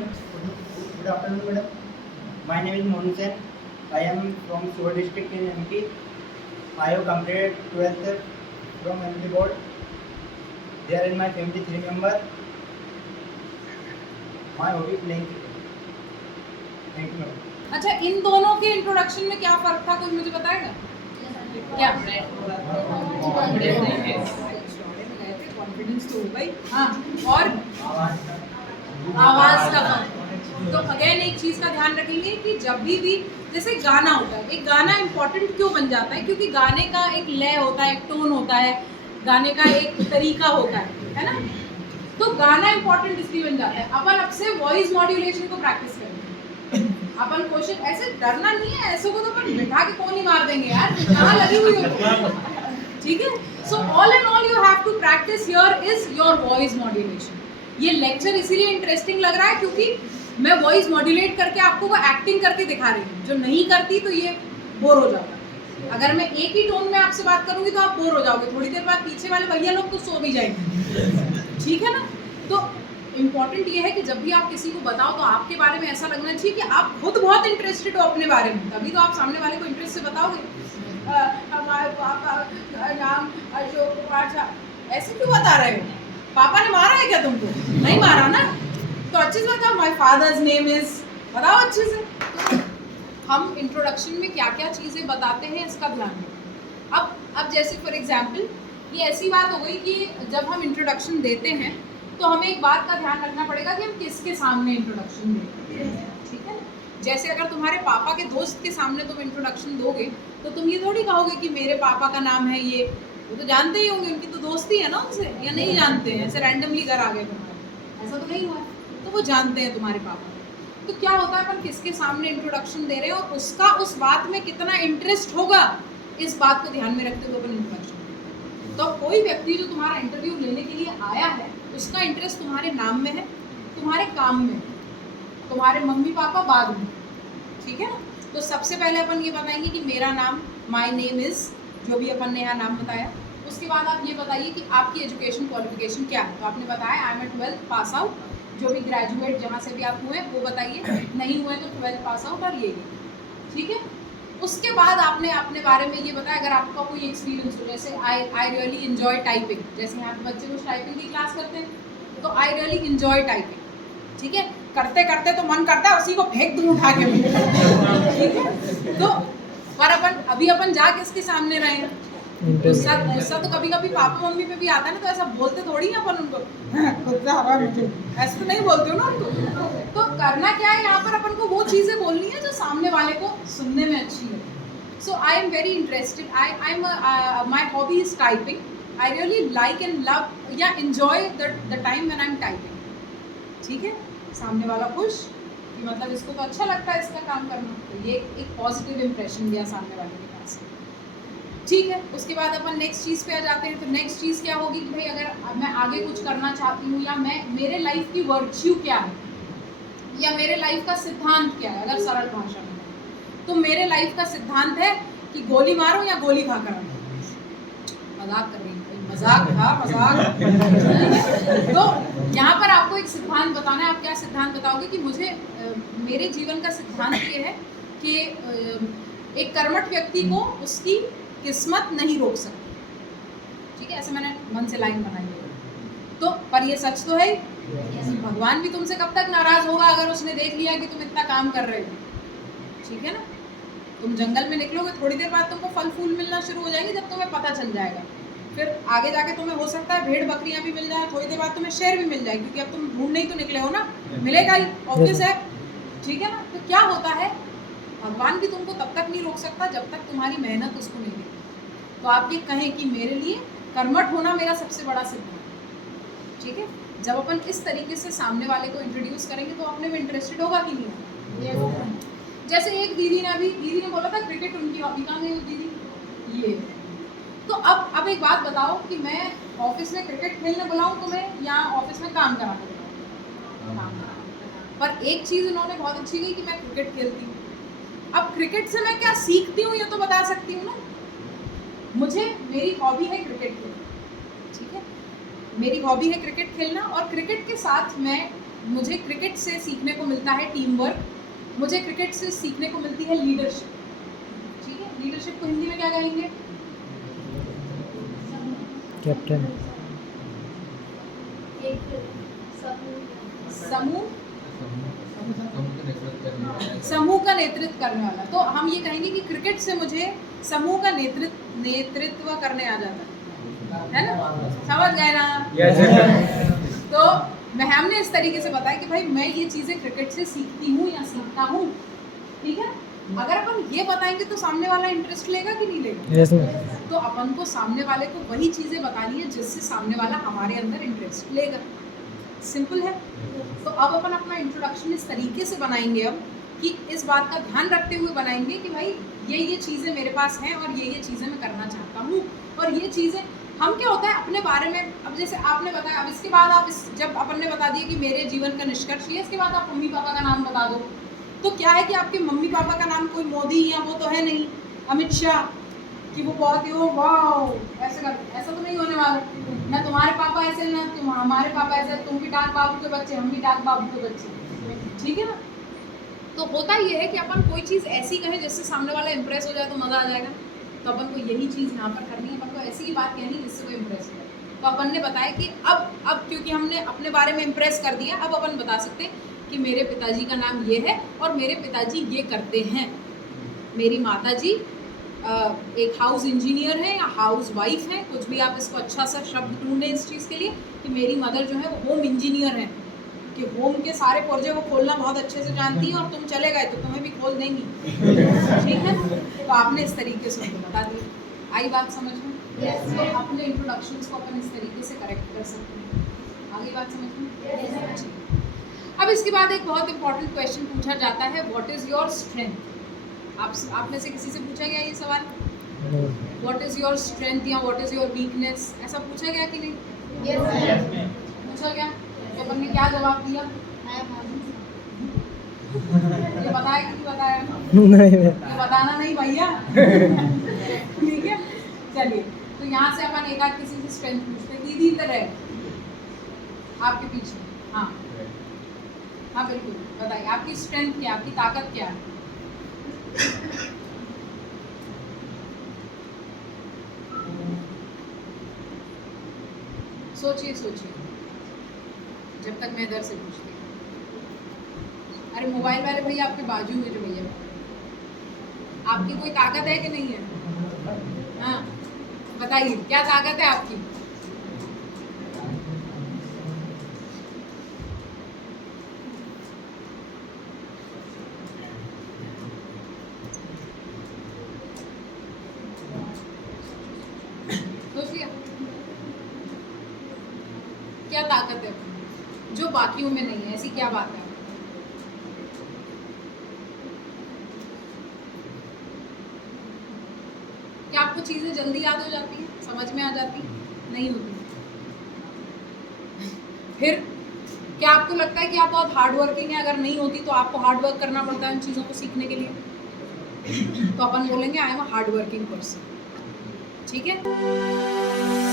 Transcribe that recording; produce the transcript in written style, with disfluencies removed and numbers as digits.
everyone. Good afternoon, madam. My name is Monu Sen. I am from Surat district in MP. I have completed 12th from MP board. There in my family 3 members. My hobby playing cricket. Thank you, madam. अच्छा, इन दोनों के introduction में क्या फर्क था, कोई मुझे बताएगा क्या? कॉन्फिडेंस तो होगा ही। हाँ, और आवाज का फर्क। तो अगेन एक चीज का ध्यान रखेंगे कि जब भी जैसे गाना होता है, एक गाना इंपॉर्टेंट क्यों बन जाता है? क्योंकि गाने का एक लय होता है, एक टोन होता है, गाने का एक तरीका होता है ना? तो गाना इंपॉर्टेंट इसलिए बन जाता है। अपन अब से वॉइस मॉड्यूलेशन को प्रैक्टिस करेंगे। अपन क्वेश्चन ऐसे डरना नहीं है, ऐसे को तो अपन बिठा के कौन ही मार देंगे यार, कहाँ लगी हुई हो? ठीक है। So all and all you have to practice here is your voice modulation. ये लेक्चर इसीलिए इंटरेस्टिंग लग रहा है क्योंकि मैं वॉइस मॉड्यूलेट करके आपको वो एक्टिंग करके दिखा रही हूँ। जो नहीं करती तो ये बोर हो जाता। अगर मैं एक ही टोन में आपसे बात करूंगी तो आप बोर हो जाओगे, थोड़ी देर बाद पीछे वाले भैया लोग तो सो भी जाएंगे। ठीक है ना? तो इम्पॉर्टेंट ये है कि जब भी आप किसी को बताओ तो आपके बारे में ऐसा लगना चाहिए कि आप खुद बहुत इंटरेस्टेड हो अपने बारे में, तभी तो आप सामने वाले को इंटरेस्ट से बताओगे। हमारे पापा का नाम अशोक कुमार था। ऐसे क्यों बता रहे हो? पापा ने मारा है क्या तुमको? नहीं मारा ना, तो अच्छे से बताओ। माय फादर्स नेम इज, बताओ अच्छे से। हम इंट्रोडक्शन में क्या क्या चीज़ें बताते हैं इसका ध्यान रखें। अब जैसे फॉर एग्जाम्पल ये ऐसी बात हो गई कि जब हम इंट्रोडक्शन देते हैं तो हमें एक बात का ध्यान रखना पड़ेगा कि हम किसके सामने इंट्रोडक्शन देते हैं। ठीक है? जैसे अगर तुम्हारे पापा के दोस्त के सामने तुम इंट्रोडक्शन दोगे तो तुम ये थोड़ी कहोगे कि मेरे पापा का नाम है ये, वो तो जानते ही होंगे, उनकी तो दोस्ती है ना उनसे, या नहीं जानते हैं? ऐसे रैंडमली घर आ गए तुम्हारे, ऐसा तो नहीं हुआ। तो वो जानते हैं तुम्हारे पापा। तो क्या होता है, अपन किसके सामने इंट्रोडक्शन दे रहे हैं और उसका उस बात में कितना इंटरेस्ट होगा, इस बात को ध्यान में रखते हुए अपन इंट्रोडक्शन। तो कोई व्यक्ति जो तुम्हारा इंटरव्यू लेने के लिए आया है उसका इंटरेस्ट तुम्हारे नाम में है, तुम्हारे काम में, तुम्हारे मम्मी पापा बाद में। ठीक है ना? तो सबसे पहले अपन ये बताएंगे कि मेरा नाम, माय नेम इज़, जो भी अपन ने यहाँ नाम बताया। उसके बाद आप ये बताइए कि आपकी एजुकेशन क्वालिफिकेशन क्या है। तो आपने बताया I M A 12th pass out, जो भी ग्रेजुएट जहाँ से भी आप हुए वो बताइए, नहीं हुए तो 12th पास आउट और ये। ठीक है? उसके बाद आपने अपने बारे में ये बताया अगर आपका कोई एक्सपीरियंस हो, जैसे आई रियली इन्जॉय टाइपिंग। जैसे यहाँ पे बच्चे कुछ टाइपिंग की क्लास करते हैं तो आई रियली इन्जॉय टाइपिंग। ठीक है? करते करते तो मन करता है उसी को फेंक दूँ उठा के। ठीक है? तो पर अपन जा किसके सामने रहे हैं? गुस्सा तो कभी कभी पापा मम्मी पे भी आता है ना, तो ऐसा बोलते थोड़ी है अपन उनको, गुस्सा आ रहा है मुझे, ऐसे तो नहीं बोलते हो ना उनको। तो करना क्या है, यहाँ पर अपन को वो चीज़ें बोलनी है जो सामने वाले को सुनने में अच्छी है। So I am very interested, I am my hobby is typing. I really like and love या enjoy the time when I am typing. ठीक है? सामने वाला खुश कि मतलब इसको तो अच्छा लगता है इसका काम करना, तो ये एक पॉजिटिव इंप्रेशन दिया सामने वाले के पास। ठीक है? उसके बाद अपन नेक्स्ट चीज़ पे आ जाते हैं। तो नेक्स्ट चीज़ क्या होगी कि भाई अगर मैं आगे कुछ करना चाहती हूँ या मेरे लाइफ की वर्च्यू क्या है या मेरे लाइफ का सिद्धांत क्या है, अगर सरल भाषा में, तो मेरे लाइफ का सिद्धांत है कि गोली मारो या गोली खा कर। मजाक कर रही हूँ, मजाक था, मजाक। तो यहाँ पर आपको एक सिद्धांत बताना है। आप क्या सिद्धांत बताओगे कि मुझे मेरे जीवन का सिद्धांत ये है कि एक कर्मठ व्यक्ति को उसकी किस्मत नहीं रोक सकती। ठीक है? ऐसे मैंने मन से लाइन बनाई है। तो पर ये सच तो है ही। भगवान भी तुमसे कब तक नाराज होगा अगर उसने देख लिया कि तुम इतना काम कर रहे हो। ठीक है ना? तुम जंगल में निकलोगे, थोड़ी देर बाद तुमको फल फूल मिलना शुरू हो जाएंगे, जब तुम्हें पता चल जाएगा। फिर आगे जाके तुम्हें हो सकता है भेड़ बकरियां भी मिल जाए, थोड़ी देर बाद तुम्हें शेर भी मिल जाए, क्योंकि अब तुम ढूंढने ही तो निकले हो ना, मिलेगा ही, ऑब्वियस है। ठीक है ना? तो क्या होता है, भगवान भी तुमको तब तक नहीं रोक सकता जब तक तुम्हारी मेहनत उसको नहीं देती। तो आप ये कहें कि मेरे लिए कर्मठ होना मेरा सबसे बड़ा सिद्धांत। ठीक है? जब अपन इस तरीके से सामने वाले को इंट्रोड्यूस करेंगे तो अपने में इंटरेस्टेड होगा कि नहीं होगा। जैसे एक दीदी ने बोला था क्रिकेट उनकी हॉबी। कहाँ गई दीदी? ये। तो अब एक बात बताओ कि मैं ऑफिस में क्रिकेट खेलने बुलाऊं तुम्हें या ऑफिस में काम कराने बुलाऊं? पर एक चीज़ इन्होंने बहुत अच्छी कही कि मैं क्रिकेट खेलती हूँ। अब क्रिकेट से मैं क्या सीखती हूँ ये तो बता सकती हूँ ना। मेरी हॉबी है क्रिकेट खेलना। ठीक है? मेरी हॉबी है क्रिकेट खेलना और क्रिकेट के साथ मैं मुझे क्रिकेट से सीखने को मिलता है टीम वर्क, मुझे क्रिकेट से सीखने को मिलती है लीडरशिप। ठीक है, लीडरशिप को हिंदी में क्या कहेंगे? कैप्टन, समूह का नेतृत्व करने वाला। तो हम ये कहेंगे कि क्रिकेट से मुझे समूह का नेतृत्व करने आ जाता है ना? समझ गए ना? तो हमने इस तरीके से बताया कि भाई मैं ये चीज़ें क्रिकेट से सीखती हूँ या सीखता हूँ। ठीक है, अगर अपन ये बताएंगे तो सामने वाला इंटरेस्ट लेगा कि नहीं लेगा? Yes ma'am. तो अपन को सामने वाले को वही चीज़ें बतानी है जिससे सामने वाला हमारे अंदर इंटरेस्ट लेगा। सिंपल है। तो अब अपन अपना इंट्रोडक्शन इस तरीके से बनाएंगे अब कि इस बात का ध्यान रखते हुए बनाएंगे कि भाई ये चीज़ें मेरे पास हैं और ये चीज़ें मैं करना चाहता हूँ। और ये चीज़ें हम क्या होता है अपने बारे में, अब जैसे आपने बताया, अब इसके बाद आप जब अपन ने बता दिया कि मेरे जीवन का निष्कर्ष ये, इसके बाद आप मम्मी पापा का नाम बता दो। तो क्या है कि आपके मम्मी पापा का नाम कोई मोदी या वो तो है नहीं, अमित शाह, कि वो बहुत ही वाह ऐसे कर, ऐसा तो नहीं होने वाला। ना तुम्हारे पापा ऐसे, ना तुम हमारे पापा ऐसे, तुम भी डाक बाबू के बच्चे, हम भी डाक बाबू के बच्चे। ठीक है ना? तो होता ये है कि अपन कोई चीज़ ऐसी कहें जिससे सामने वाला इंप्रेस हो जाए तो मज़ा आ जाएगा। तो अपन को यही चीज़ यहाँ पर करनी है, अपन को ऐसी ही बात कहनी है जिससे कोई इंप्रेस हो जाए। तो अपन ने बताया कि अब क्योंकि हमने अपने बारे में इंप्रेस कर दिया, अब अपन बता सकते हैं कि मेरे पिताजी का नाम ये है और मेरे पिताजी ये करते हैं। मेरी माता जी एक हाउस इंजीनियर है या हाउस वाइफ है, कुछ भी आप इसको अच्छा सा शब्द ढूंढें इस चीज़ के लिए, कि मेरी मदर जो है वो होम इंजीनियर है, कि होम के सारे पुर्जे वो खोलना बहुत अच्छे से जानती हैं और तुम चले गए तो तुम्हें भी खोल देंगी। ठीक है, तो आपने इस तरीके से उनको बता दिया। आई बात समझ में? तो अपने इंट्रोडक्शंस को अपन इस तरीके से करेक्ट कर सकते हैं। आगे बात समझ में? अब इसके बाद एक बहुत इंपॉर्टेंट क्वेश्चन पूछा जाता है, व्हाट इज़ योर स्ट्रेंथ? आप में से किसी से पूछा गया ये सवाल? व्हाट इज़ योर स्ट्रेंथ या व्हाट इज़ योर वीकनेस, ऐसा पूछा गया कि नहीं? पूछा गया। तो अपन ने क्या जवाब दिया? ये बताया कि नहीं बताया? नहीं, ये बताना नहीं भैया। ठीक है, चलिए। तो यहाँ से अपन एक आध किसी से स्ट्रेंथ पूछते हैं। दीदी इधर है आपके पीछे। हाँ हाँ बिल्कुल, बताइए आपकी स्ट्रेंथ क्या, आपकी ताकत क्या है? सोचिए सोचिए, जब तक मैं इधर से पूछती हूँ। अरे मोबाइल वाले भैया आपके बाजू में जो भैया, आपकी कोई ताकत है कि नहीं है? हाँ बताइए, क्या ताकत है आपकी? क्या ताकत है जो बाकियों में नहीं है? ऐसी क्या बात है? क्या आपको चीजें जल्दी याद हो जाती हैं, समझ में आ जाती हैं? नहीं होती। फिर क्या आपको लगता है कि आप बहुत हार्ड वर्किंग है? अगर नहीं होती तो आपको हार्ड वर्क करना पड़ता है उन चीज़ों को सीखने के लिए। तो अपन बोलेंगे I am a hard working person. ठीक है।